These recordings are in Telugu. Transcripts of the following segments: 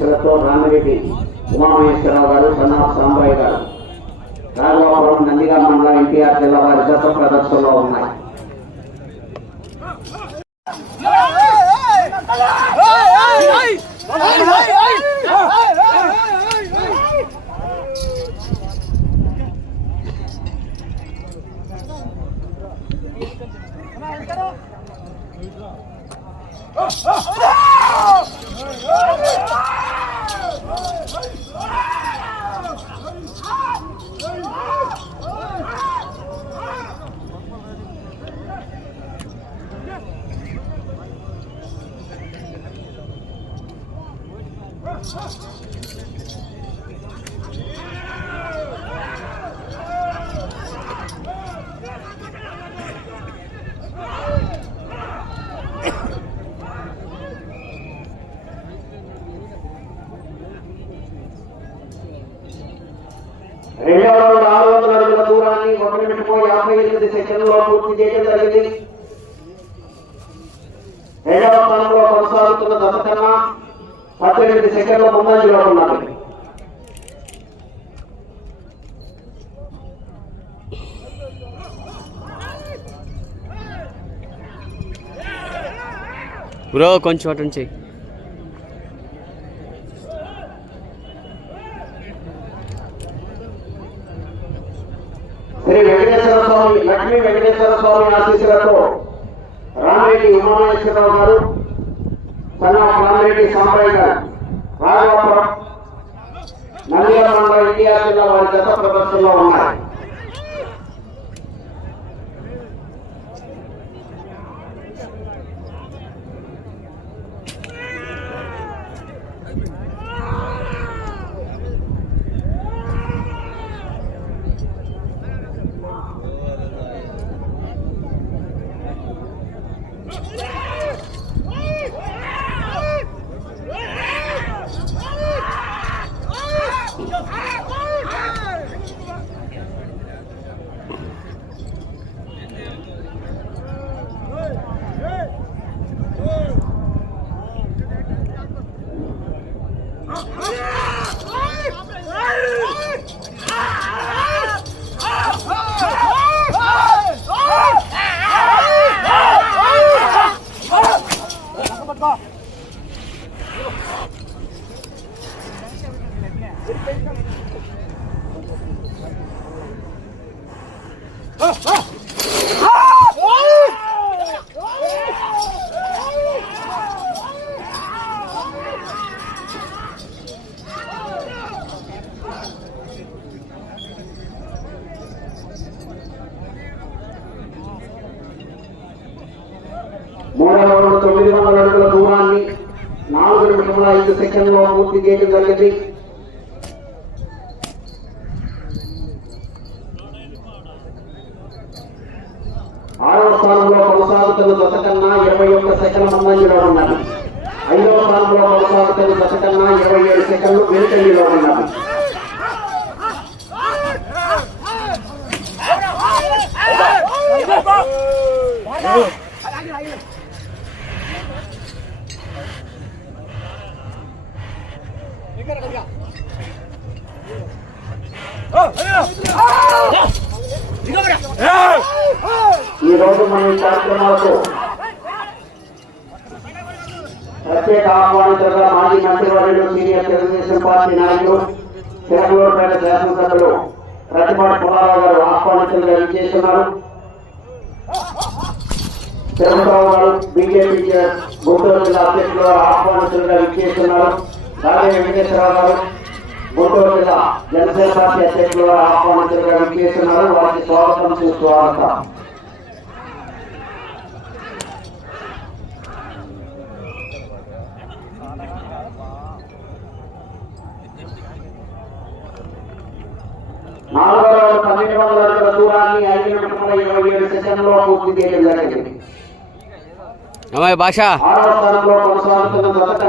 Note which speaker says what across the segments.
Speaker 1: ఆశీస్సులతో రామిరెడ్డి ఉమామహేశ్వరరావు గారు సన్నాఫ్ సాంబాయి గారు రాఘవాపురం నందిగా మండలం ఎన్టీఆర్ జిల్లా వారి జత ప్రదర్శనలో ఉన్నాయి Right. యాభై పూర్తి చేయడం జరిగింది రెండవ స్థానంలో కొనసాగుతున్న దశ కన్నా పద్దెనిమిది సెకండ్ల ముందంజలో ఉన్నారు
Speaker 2: బ్రో కొంచెం
Speaker 1: అటెండ్ చేయి ఆశీస్సులతో రామిరెడ్డి ఉమామహేశ్వరరావు గారు సన్నా రామిరెడ్డి సాంబయ్య గారు రాఘవాపురం నంద్యాల మండలం ఎన్టీఆర్ జిల్లా వారి గత ప్రదర్శనలో ఉన్నాయి. だあっもう తొమ్మిది వందల అడుగుల దూరాన్ని నాలుగు నిమిషముల ఐదు సెకండ్లో పూర్తి చేయడం జరిగింది. ఆరవ స్థానంలో కొనసాగుతున్న దశ కన్నా ఇరవై ఒక్క సెకండ్ల ముందంజలో ఉన్నది ఐదవ స్థానంలో కొనసాగుతున్న దశ కన్నా ఇరవై ఏడు సెకండ్లు వెనుకంజలో ఉన్నది ఈరోజు మన ఈ కార్యక్రమాలకు ప్రత్యేక ఆహ్వానితులుగా మాజీ మంత్రివర్యులు సీనియర్ తెలుగుదేశం పార్టీ నాయకులు తిరుమలపేట శాసనసభ్యులు ప్రతిపాటి పుల్లారావు గారు ఆహ్వానితులుగా ఇచ్చేస్తున్నారు తిరుమలరావు గారు బీజేపీ గుంటూరు జిల్లా అధ్యక్షులు గారు ఆహ్వానితులుగా విచ్చేస్తున్నారు. రాజే వెంకటేశ్వరరావు గారు గుంటూరు జిల్లా జనసేన పార్టీ అధ్యక్షులు గారు ఆహ్వానితులుగా విచ్చేస్తున్నారు. వారికి స్వాగతం సుస్వాగతం నాలుగో దూరాన్ని ఐదు నిమిషముల ఇరవై ఏడు పూర్తి చేయడం జరిగింది
Speaker 2: అమ్మాయి భాష.
Speaker 1: ఆరవ స్థానంలో కొనసాగుతున్న గత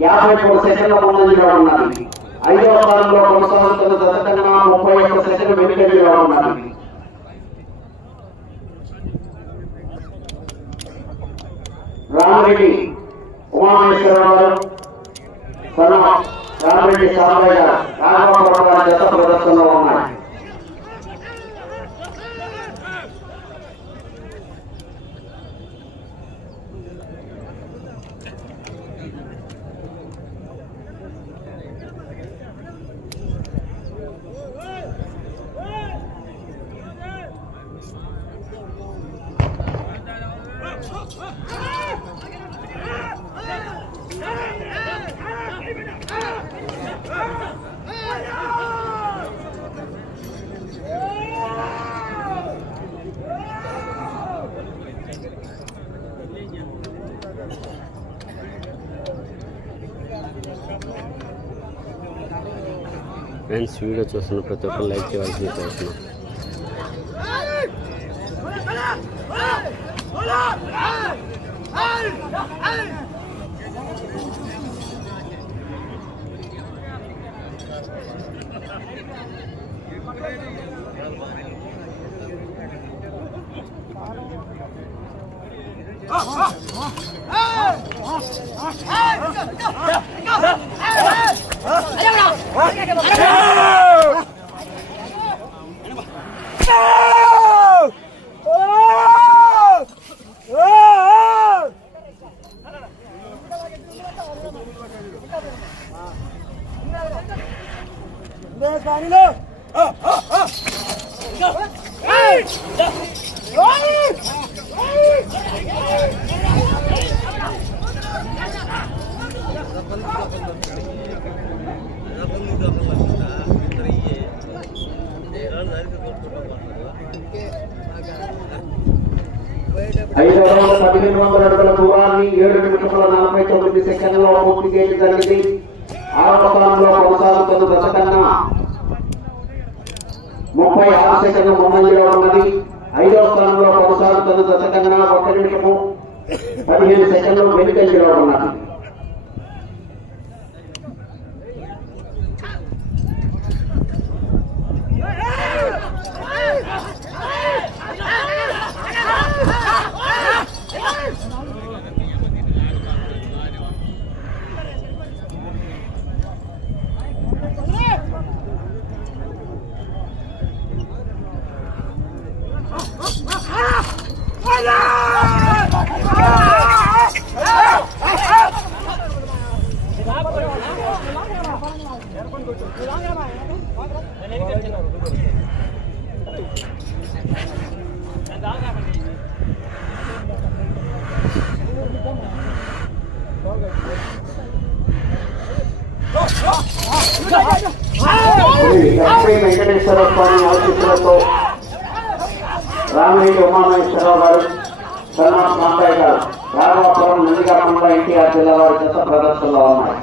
Speaker 1: యాభై మూడు సెకండ్ల ముందంజలో ఉన్నది ఐదవ స్థానంలో కొనసాగుతున్న గత ముప్పై ఒక్క వెనుకంజలో ఉన్నది రామరెడ్డి ఉమామేశ్వరరావు తన రామరెడ్డి సాంబయ్య గారు జత ప్రదర్శనలో ఉన్నాయి?
Speaker 2: ఫ్రెండ్స్ వీడియో చూస్తున్న ప్రతి ఒక్కరు లైక్ చేయాల్సింది కోరుతున్నాం
Speaker 1: ఐదు Ah! చేయడం జరిగింది? ఆరవ కొనసాగుతున్న దశ కన్నా ముప్పై ఆరు సెకండ్ల ముందంజలో ఉన్నది. ఐదవ స్థానంలో కొనసాగుతున్న దశ కన్నా ఒక నిమిషము పదిహేను సెకండ్లు వెనుకంజలో ఉన్నది. లక్ష్మీ వెంకటేశ్వర స్వామి ఆశీస్సులతో రామిరెడ్డి ఉమామహేశ్వరరావు గారు సన్నా సాంబయ్య గారు రాఘవాపురం నందిగామంలో ఎన్టీఆర్ జిల్లా వారి చెత్త ప్రదర్శనలో ఉన్నాయి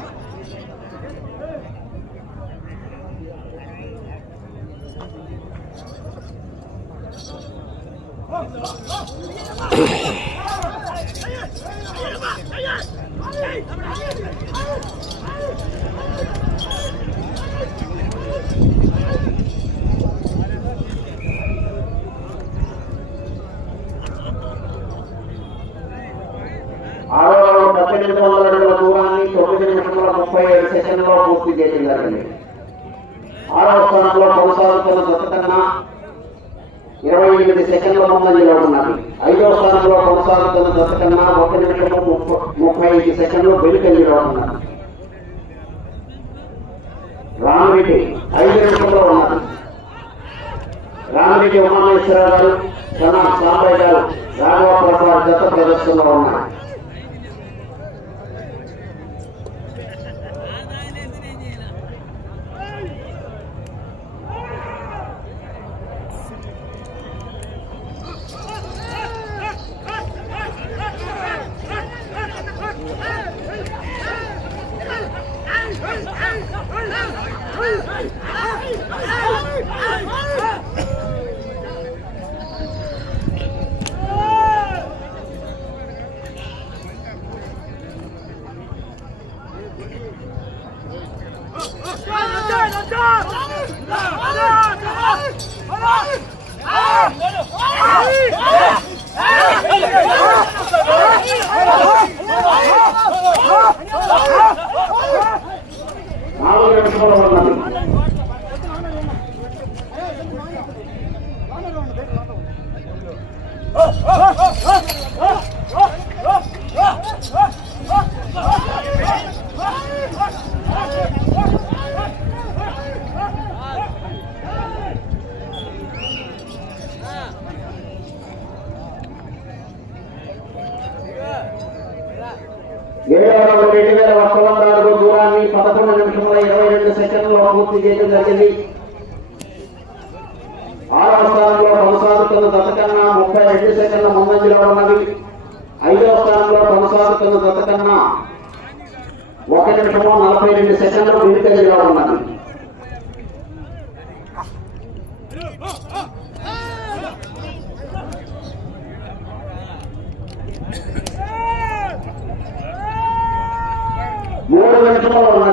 Speaker 1: చేశారండి చేయడం ఆరవ స్థానంలో కొనసాగుతున్న జత కన్నా ఇరవై ఎనిమిది సెకండ్ల ముందంజలో ఉన్నది. ఐదవ స్థానంలో కొనసాగుతున్న జత కన్నా ఒక నిమిషము ముప్పై ఐదు సెకండ్లు వెనుకంజలో ఉన్నది. రామిరెడ్డి ఐదు నిమిషంలో ఉన్నది. రామిరెడ్డి ఉమామేశ్వరరావు గారు సనా సాంబయ్య గారు రాఘవాపురం వారి జత ప్రదర్శనలో ఉన్నాయి Oh! పూర్తి చేయడం జరిగింది. ఆరవ స్థానంలో కొనసాగుతున్న దశ కన్నా ముప్పై రెండు సెకండ్ల ముందంజలో ఉన్నది. ఐదవ స్థానంలో కొనసాగుతున్న దశ కన్నా ఒక నిమిషము నలభై రెండు సెకండ్లు వెనుకంజలో ఉన్నది. మూడు నిమిషంలో ఉన్నది.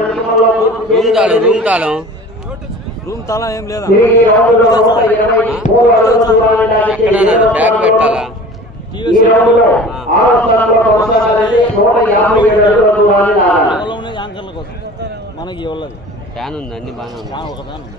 Speaker 1: నిమిషంలో పూర్తి
Speaker 2: రూమ్ తాళం రూమ్ తాళం.
Speaker 3: రూమ్ తాళం ఏం లేదా?
Speaker 2: బ్యాగ్ పెట్టాలా?
Speaker 1: ఈ రౌండ్లో ఆరో స్థానంలో కొనసాగాలంటే నూట యాభై ఏడు అడుగుల దూరాన్ని లాగాలి
Speaker 3: ఎవరో ఉన్నది యాంకర్ల కోసం. మనకి ఇవ్వలేదు
Speaker 2: ఫ్యాన్ ఉంది? అన్ని బాగానే ఉంది
Speaker 3: ఫ్యాన్ ఒక ఫ్యాన్ ఉంది.